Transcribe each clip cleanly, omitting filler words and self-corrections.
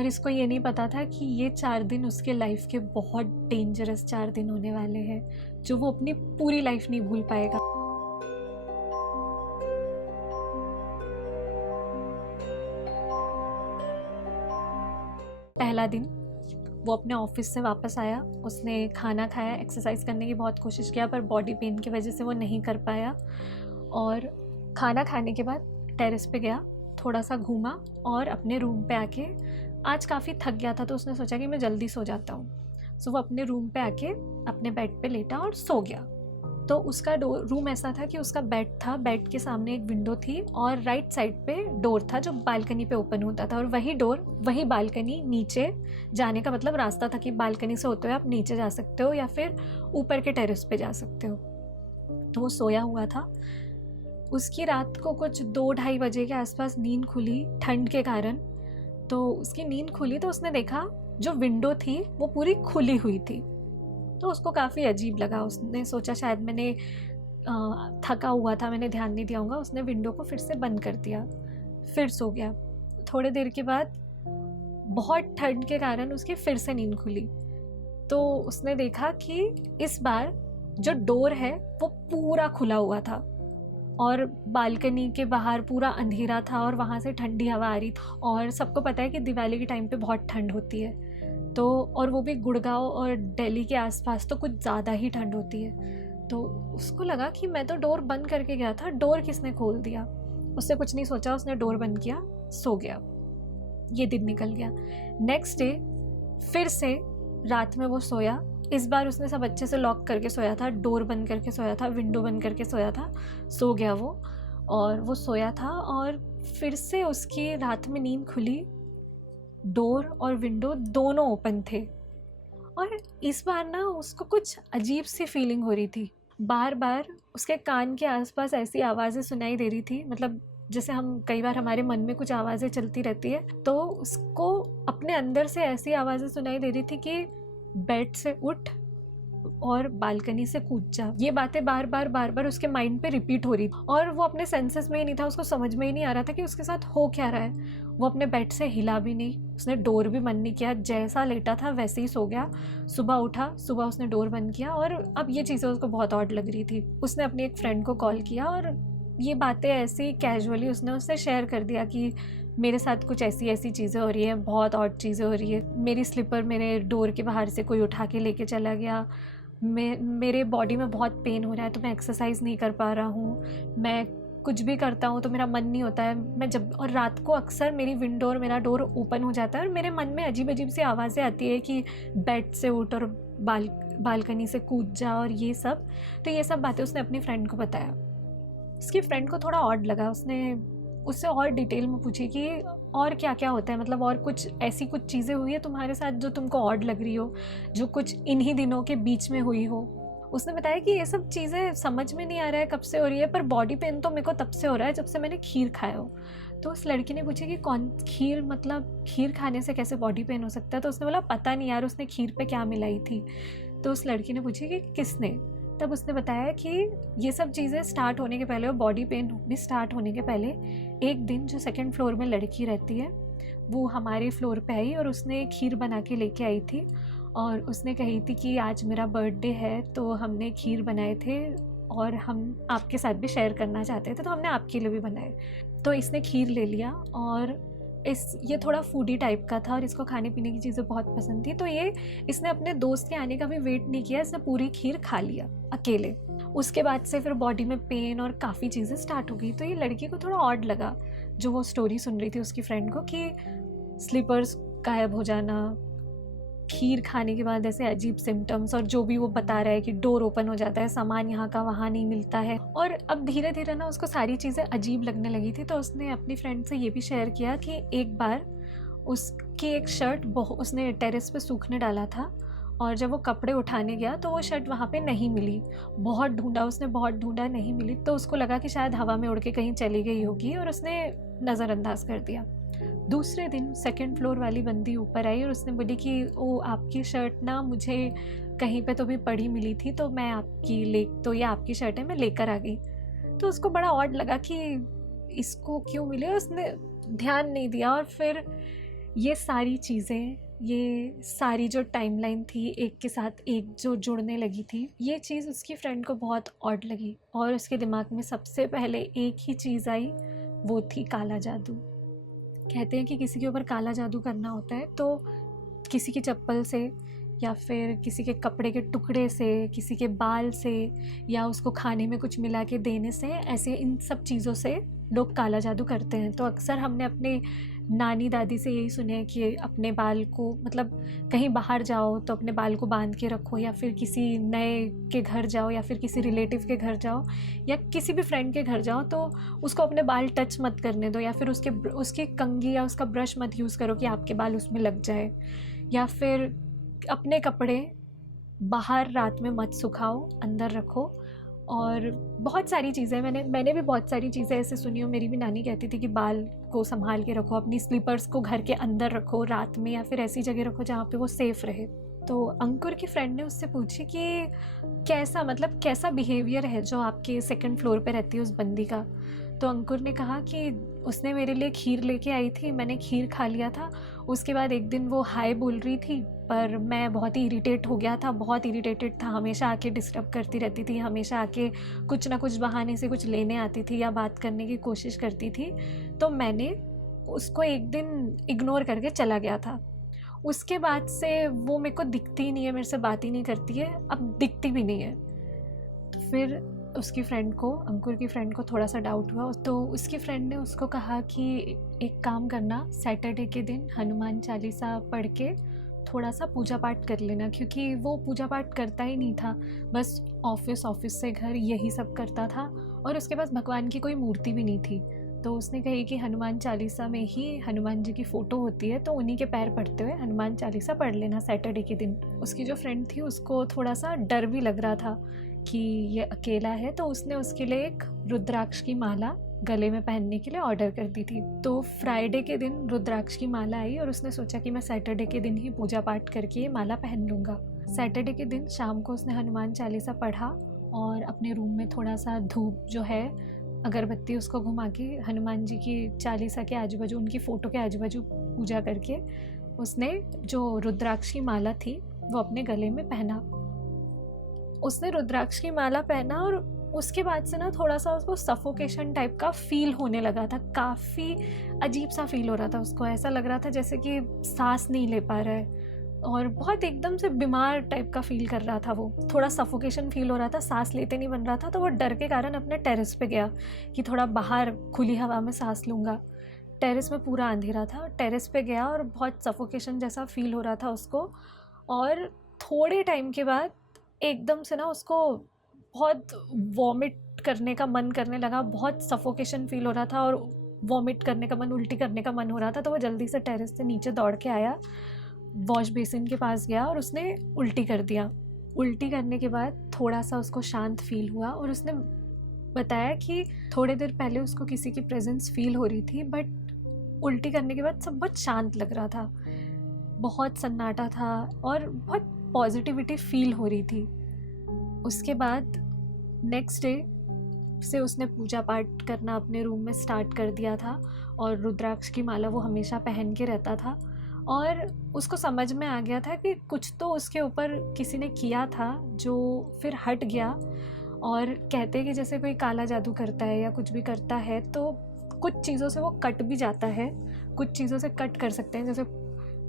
पर इसको ये नहीं पता था कि ये 4 दिन उसके लाइफ के बहुत डेंजरस 4 दिन होने वाले हैं, जो वो अपनी पूरी लाइफ नहीं भूल पाएगा। पहला दिन वो अपने ऑफिस से वापस आया, उसने खाना खाया, एक्सरसाइज करने की बहुत कोशिश किया पर बॉडी पेन की वजह से वो नहीं कर पाया। और खाना खाने के बाद टेरेस पे गया, थोड़ा सा घूमा और अपने रूम पे आके, आज काफ़ी थक गया था तो उसने सोचा कि मैं जल्दी सो जाता हूँ। सो वो अपने रूम पे आके अपने बेड पे लेटा और सो गया। तो उसका रूम ऐसा था कि उसका बेड था, बेड के सामने एक विंडो थी और राइट साइड पे डोर था जो बालकनी पे ओपन होता था, और वही डोर वही बालकनी, नीचे जाने का मतलब रास्ता था कि बालकनी से होते हुए आप नीचे जा सकते हो या फिर ऊपर के टेरेस पे जा सकते हो। तो वो सोया हुआ था। उसकी रात को कुछ 2-2:30 बजे के आसपास नींद खुली ठंड के कारण। तो उसकी नींद खुली तो उसने देखा जो विंडो थी वो पूरी खुली हुई थी। तो उसको काफ़ी अजीब लगा, उसने सोचा शायद मैंने थका हुआ था, मैंने ध्यान नहीं दिया होगा। उसने विंडो को फिर से बंद कर दिया, फिर सो गया। थोड़ी देर के बाद बहुत ठंड के कारण उसकी फिर से नींद खुली। तो उसने देखा कि इस बार जो डोर है वो पूरा खुला हुआ था और बालकनी के बाहर पूरा अंधेरा था और वहाँ से ठंडी हवा आ रही थी। और सबको पता है कि दिवाली के टाइम पे बहुत ठंड होती है, तो और वो भी गुड़गांव और दिल्ली के आसपास तो कुछ ज़्यादा ही ठंड होती है। तो उसको लगा कि मैं तो डोर बंद करके गया था, डोर किसने खोल दिया। उसने कुछ नहीं सोचा, उसने डोर बंद किया, सो गया। ये दिन निकल गया। नेक्स्ट डे फिर से रात में वो सोया। इस बार उसने सब अच्छे से लॉक करके सोया था, डोर बंद करके सोया था, विंडो बंद करके सोया था। सो गया वो, और वो सोया था और फिर से उसकी रात में नींद खुली। डोर और विंडो दोनों ओपन थे और इस बार ना उसको कुछ अजीब सी फीलिंग हो रही थी। बार बार उसके कान के आसपास ऐसी आवाज़ें सुनाई दे रही थी, मतलब जैसे हम कई बार हमारे मन में कुछ आवाज़ें चलती रहती है, तो उसको अपने अंदर से ऐसी आवाज़ें सुनाई दे रही थी कि बेड से उठ और बालकनी से कूद जा। ये बातें बार बार उसके माइंड पे रिपीट हो रही थी और वो अपने सेंसेस में ही नहीं था, उसको समझ में ही नहीं आ रहा था कि उसके साथ हो क्या रहा है। वो अपने बेड से हिला भी नहीं, उसने डोर भी बंद नहीं किया, जैसा लेटा था वैसे ही सो गया। सुबह उठा, सुबह उसने डोर बंद किया और अब ये चीज़ें उसको बहुत ऑड लग रही थी। उसने अपनी एक फ्रेंड को कॉल किया और ये बातें ऐसी कैजुअली उसने उससे शेयर कर दिया कि मेरे साथ कुछ ऐसी ऐसी चीज़ें हो रही हैं, बहुत ऑड चीज़ें हो रही है। मेरी स्लीपर मेरे डोर के बाहर से कोई उठा के लेके चला गया, मेरे बॉडी में बहुत पेन हो रहा है तो मैं एक्सरसाइज नहीं कर पा रहा हूँ, मैं कुछ भी करता हूँ तो मेरा मन नहीं होता है, मैं जब और रात को अक्सर मेरी विंडो और मेरा डोर ओपन हो जाता है और मेरे मन में अजीब अजीब सी आवाज़ें आती है कि बेड से उठ और बालकनी से कूद जा और ये सब। तो ये सब बातें उसने अपनी फ्रेंड को बताया। उसकी फ्रेंड को थोड़ा ऑड लगा, उसने उससे और डिटेल में पूछी कि और क्या क्या होता है, मतलब और कुछ ऐसी कुछ चीज़ें हुई है तुम्हारे साथ जो तुमको ऑड लग रही हो, जो कुछ इन्हीं दिनों के बीच में हुई हो। उसने बताया कि ये सब चीज़ें समझ में नहीं आ रहा है कब से हो रही है, पर बॉडी पेन तो मेरे को तब से हो रहा है जब से मैंने खीर खाया हो। तो उस लड़की ने पूछा कि कौन खीर, मतलब खीर खाने से कैसे बॉडी पेन हो सकता है। तो उसने बोला पता नहीं यार, उसने खीर पे क्या मिलाई थी। तो उस लड़की ने पूछी कि किसने। तब उसने बताया कि ये सब चीज़ें स्टार्ट होने के पहले और बॉडी पेन भी स्टार्ट होने के पहले एक दिन जो 2nd फ्लोर में लड़की रहती है वो हमारे फ्लोर पे आई और उसने खीर बना के लेके आई थी और उसने कही थी कि आज मेरा बर्थडे है तो हमने खीर बनाए थे और हम आपके साथ भी शेयर करना चाहते थे तो हमने आपके लिए भी बनाए। तो इसने खीर ले लिया और ये थोड़ा फूडी टाइप का था और इसको खाने पीने की चीज़ें बहुत पसंद थी, तो इसने अपने दोस्त के आने का भी वेट नहीं किया, इसने पूरी खीर खा लिया अकेले। उसके बाद से फिर बॉडी में पेन और काफ़ी चीज़ें स्टार्ट हो गई। तो ये लड़की को थोड़ा ऑड लगा जो वो स्टोरी सुन रही थी उसकी फ्रेंड को, कि स्लीपर्स गायब हो जाना, खीर खाने के बाद ऐसे अजीब सिम्टम्स, और जो भी वो बता रहा है कि डोर ओपन हो जाता है, सामान यहाँ का वहाँ नहीं मिलता है। और अब धीरे धीरे ना उसको सारी चीज़ें अजीब लगने लगी थी। तो उसने अपनी फ्रेंड से ये भी शेयर किया कि एक बार उसकी एक शर्ट उसने टेरेस पे सूखने डाला था और जब वो कपड़े उठाने गया तो वो शर्ट वहाँ पे नहीं मिली। बहुत ढूंढा उसने, बहुत ढूंढा, नहीं मिली। तो उसको लगा कि शायद हवा में उड़ के कहीं चली गई होगी और उसने नज़रअंदाज कर दिया। दूसरे दिन 2nd फ्लोर वाली बंदी ऊपर आई और उसने बोली कि ओ आपकी शर्ट ना मुझे कहीं पे तो भी पड़ी मिली थी, तो मैं तो ये आपकी शर्ट है, मैं लेकर आ गई। तो उसको बड़ा ऑड लगा कि इसको क्यों मिले, उसने ध्यान नहीं दिया और फिर ये सारी चीज़ें, ये सारी जो टाइमलाइन थी एक के साथ एक जो जुड़ने लगी थी, ये चीज़ उसकी फ्रेंड को बहुत ऑड लगी और उसके दिमाग में सबसे पहले एक ही चीज़ आई, वो थी काला जादू। कहते हैं कि किसी के ऊपर काला जादू करना होता है तो किसी की चप्पल से या फिर किसी के कपड़े के टुकड़े से, किसी के बाल से, या उसको खाने में कुछ मिला के देने से, ऐसे इन सब चीज़ों से लोग काला जादू करते हैं। तो अक्सर हमने अपने नानी दादी से यही सुने हैं कि अपने बाल को, मतलब कहीं बाहर जाओ तो अपने बाल को बांध के रखो, या फिर किसी नए के घर जाओ, या फिर किसी रिलेटिव के घर जाओ, या किसी भी फ्रेंड के घर जाओ तो उसको अपने बाल टच मत करने दो, या फिर उसकी कंघी या उसका ब्रश मत यूज़ करो कि आपके बाल उसमें लग जाए, या फिर अपने कपड़े बाहर रात में मत सुखाओ, अंदर रखो। और बहुत सारी चीज़ें मैंने भी बहुत सारी चीज़ें ऐसे सुनी हो। मेरी भी नानी कहती थी कि बाल को संभाल के रखो, अपनी स्लीपर्स को घर के अंदर रखो रात में, या फिर ऐसी जगह रखो जहाँ पे वो सेफ़ रहे। तो अंकुर की फ्रेंड ने उससे पूछी कि कैसा बिहेवियर है जो आपके सेकंड फ्लोर पे रहती है उस बंदी का। तो अंकुर ने कहा कि उसने मेरे लिए खीर लेके आई थी, मैंने खीर खा लिया था। उसके बाद एक दिन वो हाय बोल रही थी, पर मैं बहुत ही इरिटेट हो गया था, बहुत इरिटेटेड था, हमेशा आके डिस्टर्ब करती रहती थी, हमेशा आके कुछ ना कुछ बहाने से कुछ लेने आती थी या बात करने की कोशिश करती थी। तो मैंने उसको एक दिन इग्नोर करके चला गया था। उसके बाद से वो मेरे को दिखती ही नहीं है, मेरे से बात ही नहीं करती है, अब दिखती भी नहीं है। तो फिर उसकी फ्रेंड को, अंकुर की फ्रेंड को थोड़ा सा डाउट हुआ, तो उसकी फ्रेंड ने उसको कहा कि एक काम करना, सैटरडे के दिन हनुमान चालीसा पढ़ के थोड़ा सा पूजा पाठ कर लेना, क्योंकि वो पूजा पाठ करता ही नहीं था, बस ऑफिस से घर यही सब करता था, और उसके पास भगवान की कोई मूर्ति भी नहीं थी। तो उसने कही कि हनुमान चालीसा में ही हनुमान जी की फ़ोटो होती है, तो उन्हीं के पैर पढ़ते हुए हनुमान चालीसा पढ़ लेना सैटरडे के दिन। उसकी जो फ्रेंड थी उसको थोड़ा सा डर भी लग रहा था कि ये अकेला है, तो उसने उसके लिए एक रुद्राक्ष की माला गले में पहनने के लिए ऑर्डर कर दी थी। तो फ्राइडे के दिन रुद्राक्ष की माला आई और उसने सोचा कि मैं सैटरडे के दिन ही पूजा पाठ करके ये माला पहन लूँगा। सैटरडे के दिन शाम को उसने हनुमान चालीसा पढ़ा और अपने रूम में थोड़ा सा धूप जो है, अगरबत्ती उसको घुमा के हनुमान जी की चालीसा के आजू बाजू, उनकी फ़ोटो के आजू बाजू पूजा करके उसने जो रुद्राक्ष की माला थी वो अपने गले में पहना। उसने रुद्राक्ष की माला पहना और उसके बाद से ना थोड़ा सा उसको सफोकेशन टाइप का फील होने लगा था, काफ़ी अजीब सा फील हो रहा था उसको, ऐसा लग रहा था जैसे कि सांस नहीं ले पा रहा है और बहुत एकदम से बीमार टाइप का फील कर रहा था। वो थोड़ा सफोकेशन फील हो रहा था, सांस लेते नहीं बन रहा था। तो वो डर के कारण अपने टेरेस पे गया कि थोड़ा बाहर खुली हवा में सांस लूँगा। टेरेस में पूरा अंधेरा था, टेरेस पे गया और बहुत सफोकेशन जैसा फील हो रहा था उसको। और थोड़े टाइम के बाद एकदम से ना उसको बहुत वॉमिट करने का मन करने लगा, बहुत सफोकेशन फील हो रहा था और वॉमिट करने का मन, उल्टी करने का मन हो रहा था। तो वो जल्दी से टेरेस से नीचे दौड़ के आया, वॉश बेसिन के पास गया और उसने उल्टी कर दिया। उल्टी करने के बाद थोड़ा सा उसको शांत फील हुआ और उसने बताया कि थोड़ी देर पहले उसको किसी की प्रेजेंस फील हो रही थी, बट उल्टी करने के बाद सब बहुत शांत लग रहा था, बहुत सन्नाटा था और बहुत पॉजिटिविटी फील हो रही थी। उसके बाद नेक्स्ट डे से उसने पूजा पाठ करना अपने रूम में स्टार्ट कर दिया था और रुद्राक्ष की माला वो हमेशा पहन के रहता था। और उसको समझ में आ गया था कि कुछ तो उसके ऊपर किसी ने किया था जो फिर हट गया। और कहते हैं कि जैसे कोई काला जादू करता है या कुछ भी करता है तो कुछ चीज़ों से वो कट भी जाता है, कुछ चीज़ों से कट कर सकते हैं, जैसे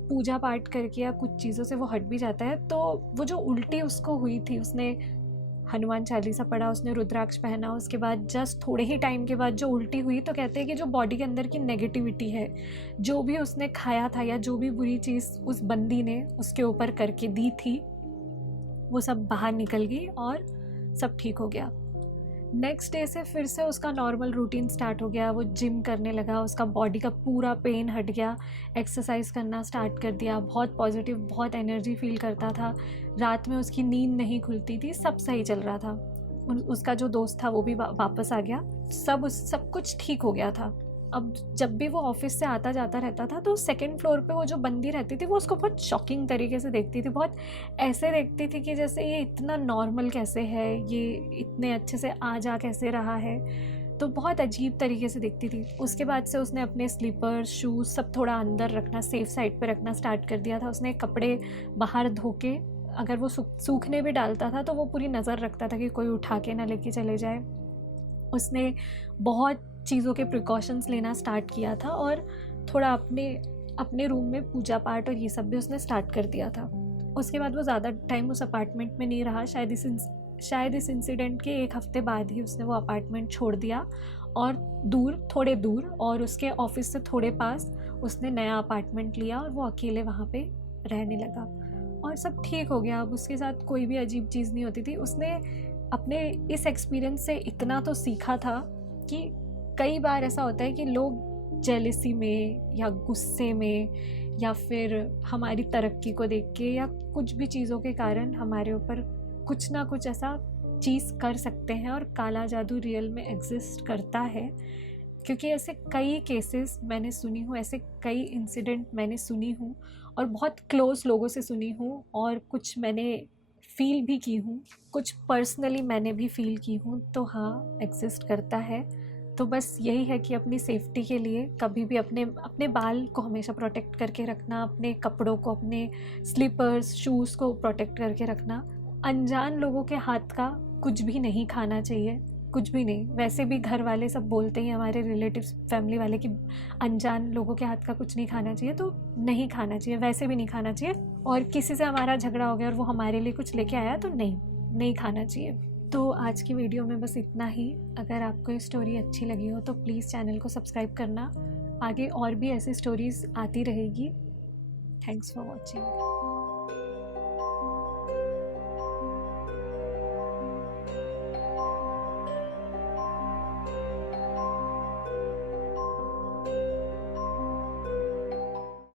पूजा पाठ करके या कुछ चीज़ों से वो हट भी जाता है। तो वो जो उल्टी उसको हुई थी, उसने हनुमान चालीसा पढ़ा, उसने रुद्राक्ष पहना, उसके बाद जस्ट थोड़े ही टाइम के बाद जो उल्टी हुई, तो कहते हैं कि जो बॉडी के अंदर की नेगेटिविटी है, जो भी उसने खाया था या जो भी बुरी चीज़ उस बंदी ने उसके ऊपर करके दी थी, वो सब बाहर निकल गई और सब ठीक हो गया। नेक्स्ट डे से फिर से उसका नॉर्मल रूटीन स्टार्ट हो गया, वो जिम करने लगा, उसका बॉडी का पूरा पेन हट गया, एक्सरसाइज करना स्टार्ट कर दिया, बहुत पॉजिटिव, बहुत एनर्जी फील करता था, रात में उसकी नींद नहीं खुलती थी, सब सही चल रहा था। उसका जो दोस्त था वो भी वापस आ गया, सब कुछ ठीक हो गया था। अब जब भी वो ऑफिस से आता जाता रहता था तो सेकंड फ्लोर पे वो जो बंदी रहती थी वो उसको बहुत शॉकिंग तरीके से देखती थी, बहुत ऐसे देखती थी कि जैसे ये इतना नॉर्मल कैसे है, ये इतने अच्छे से आ जा कैसे रहा है। तो बहुत अजीब तरीके से दिखती थी। उसके बाद से उसने अपने स्लीपर्स, शूज़ सब थोड़ा अंदर रखना, सेफ़ साइड पे रखना स्टार्ट कर दिया था। उसने कपड़े बाहर धो के अगर वो सूखने भी डालता था तो वो पूरी नज़र रखता था कि कोई उठा के ना लेके चले जाए। उसने बहुत चीज़ों के प्रिकॉशंस लेना स्टार्ट किया था और थोड़ा अपने रूम में पूजा पाठ और ये सब भी उसने स्टार्ट कर दिया था। उसके बाद वो ज़्यादा टाइम उस अपार्टमेंट में नहीं रहा। शायद इस इंसिडेंट के 1 हफ़्ते बाद ही उसने वो अपार्टमेंट छोड़ दिया और थोड़े दूर और उसके ऑफिस से थोड़े पास उसने नया अपार्टमेंट लिया और वो अकेले वहाँ पे रहने लगा और सब ठीक हो गया। अब उसके साथ कोई भी अजीब चीज़ नहीं होती थी। उसने अपने इस एक्सपीरियंस से इतना तो सीखा था कि कई बार ऐसा होता है कि लोग जेलसी में या गुस्से में या फिर हमारी तरक्की को देख के या कुछ भी चीज़ों के कारण हमारे ऊपर कुछ ना कुछ ऐसा चीज़ कर सकते हैं और काला जादू रियल में एग्जिस्ट करता है। क्योंकि ऐसे कई केसेस मैंने सुनी हूँ, ऐसे कई इंसिडेंट मैंने सुनी हूँ और बहुत क्लोज़ लोगों से सुनी हूँ और कुछ मैंने फ़ील भी की हूँ, कुछ पर्सनली मैंने भी फ़ील की हूँ। तो हाँ, एग्जिस्ट करता है। तो बस यही है कि अपनी सेफ्टी के लिए कभी भी अपने बाल को हमेशा प्रोटेक्ट करके रखना, अपने कपड़ों को, अपने स्लीपर्स, शूज़ को प्रोटेक्ट करके रखना। अनजान लोगों के हाथ का कुछ भी नहीं खाना चाहिए, कुछ भी नहीं। वैसे भी घर वाले सब बोलते हैं, हमारे रिलेटिव्स, फैमिली वाले, कि अनजान लोगों के हाथ का कुछ नहीं खाना चाहिए, तो नहीं खाना चाहिए, वैसे भी नहीं खाना चाहिए। और किसी से हमारा झगड़ा हो गया और वो हमारे लिए कुछ लेके आया तो नहीं खाना चाहिए। तो आज की वीडियो में बस इतना ही। अगर आपको ये स्टोरी अच्छी लगी हो तो प्लीज़ चैनल को सब्सक्राइब करना। आगे और भी ऐसी स्टोरीज़ आती रहेगी। Thanks for watching.